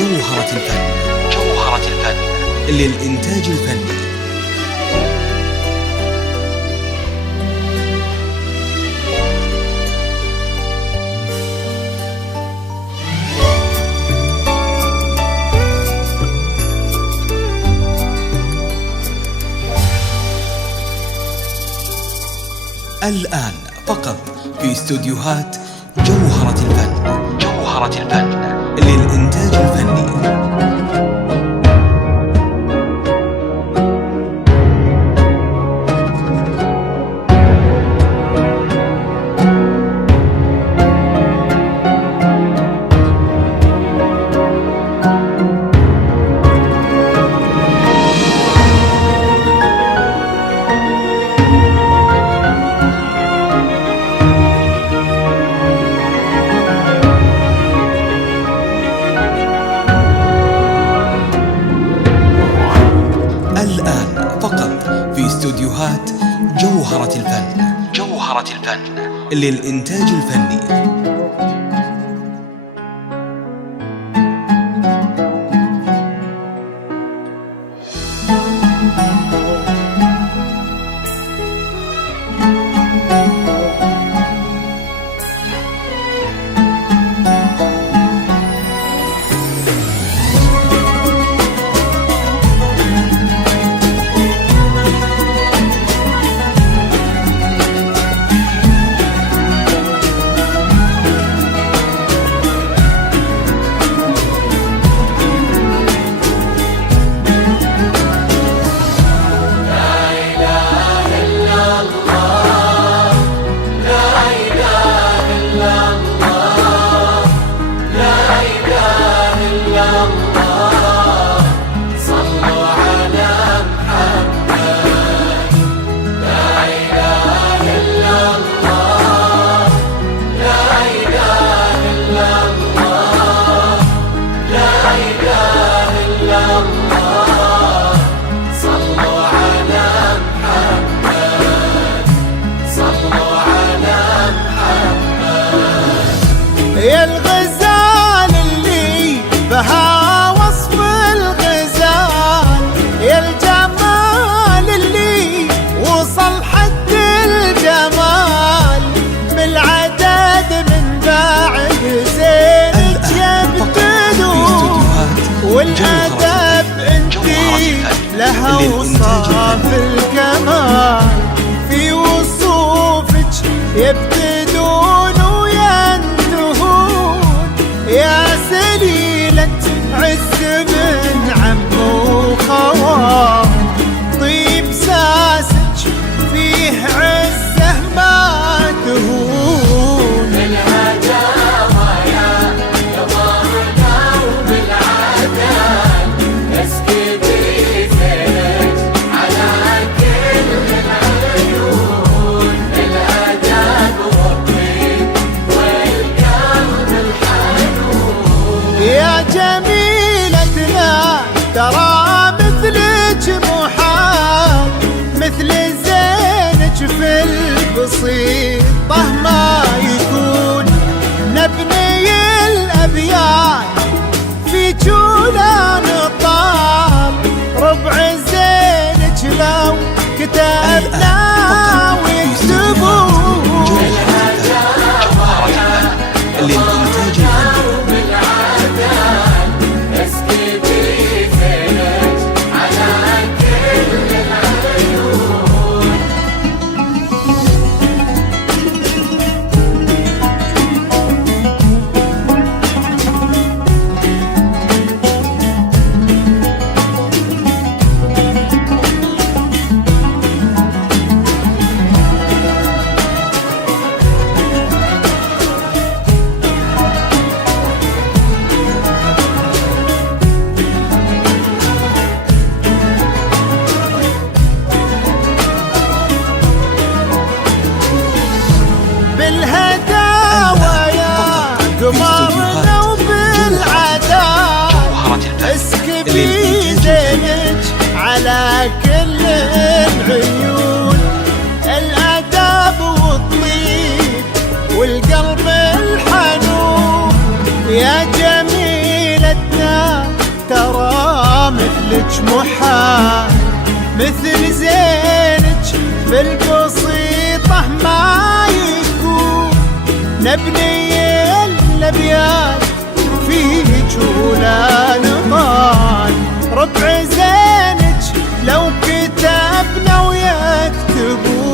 جوهرة الفن. جوهرة الفن للإنتاج الفني. الآن فقط في استوديوهات جوهرة الفن. جوهرة الفن للإنتاج الفني. استوديوهات جوهرة الفن. جوهرة الفن للإنتاج الفني. يا الغزال اللي بها وصف الغزال، يا الجمال اللي وصل حد الجمال، بالعدد من بعد زينك يبتدون، والأدب انتي لها وصاف الكمال، في وصوفك يبتدون يا سليلة عز من عم وخوان، طيب ساسج فيه عزه ما تهون، الهداوى يا قمرنا وبالعدل اسكبي زينك على كل العيون، الأدب والطيب والقلب الحنون. يا جميلتنا ترى مثلك محال، مثل زينك في البسيطة ما يكون، نبني الأبيات في جولان طال، ربع زينك لو كتبنا ويكتبون، للإنتاج الفني. بالهداوى يا قمرنا وبالعداد، اسكبي زينك على كل العيون، الأدب والطيب والقلب الحنون، يا جميلتنا مثلك محال مثل زينك في البسيطة ما يكون. نبني الأبيات فيك ولا نضال، ربع زينك لو كتبنا ويكتبون.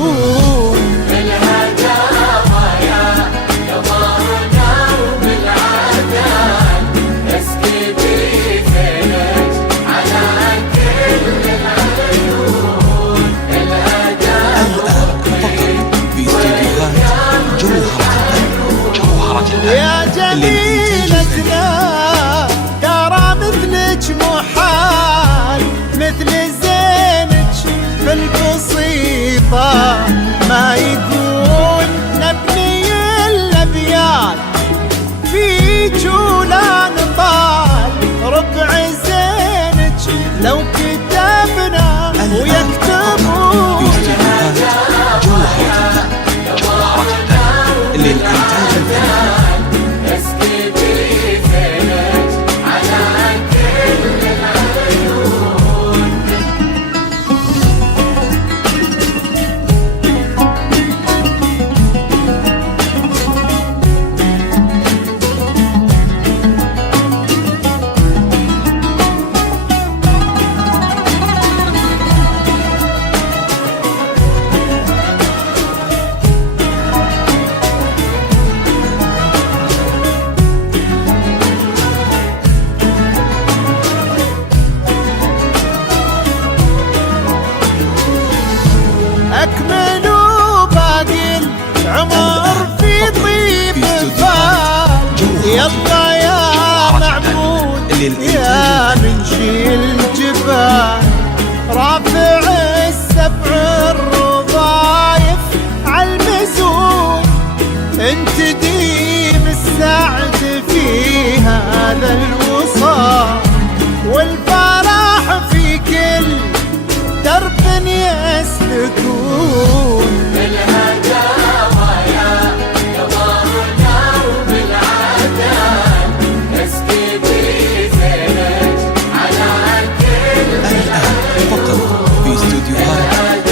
بالهداوى يا مارنا وبالعدال، اسكبي زينك على كل العيون. الآن فقط في استديوهات جوهرة الفن. يا جميلتنا ترى مثلك محال مثل زينك في البسيطة ما يكون. نبني الأبيات فيك ولا نطال، ربع زينك لو كتبنا ويكتبون. في استديوهات جوهرة الفن للإنتاج الفني. اسكبي زينك على كل العيون. أكملوا باقي العمر في طيب فال. يلا يا معبود يا منشيل الجبال، رافع السبع الرضايف عالمزون. انت ديم السعد في هذا الوصال، والفرح في كل درب يسلكون. بالهداوى يا مارنا وبالعدال، اسكبي زينك على كل الآن فقط في استديوهات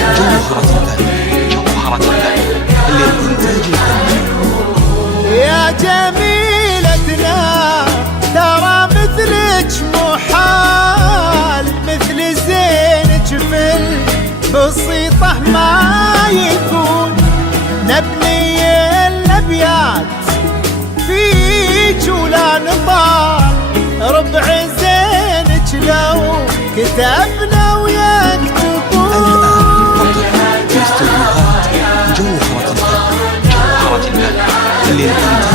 جوهرة الفن للإنتاج الفني. يا جميلتنا ترى مثلك محال مثل زينك في البسيطة ما يكون. نبني الأبيات فيك ولا نطال، ربع زينك لو كتبنا ويكتبون. الآن فقط في استديوهات جوهرة الفن للإنتاج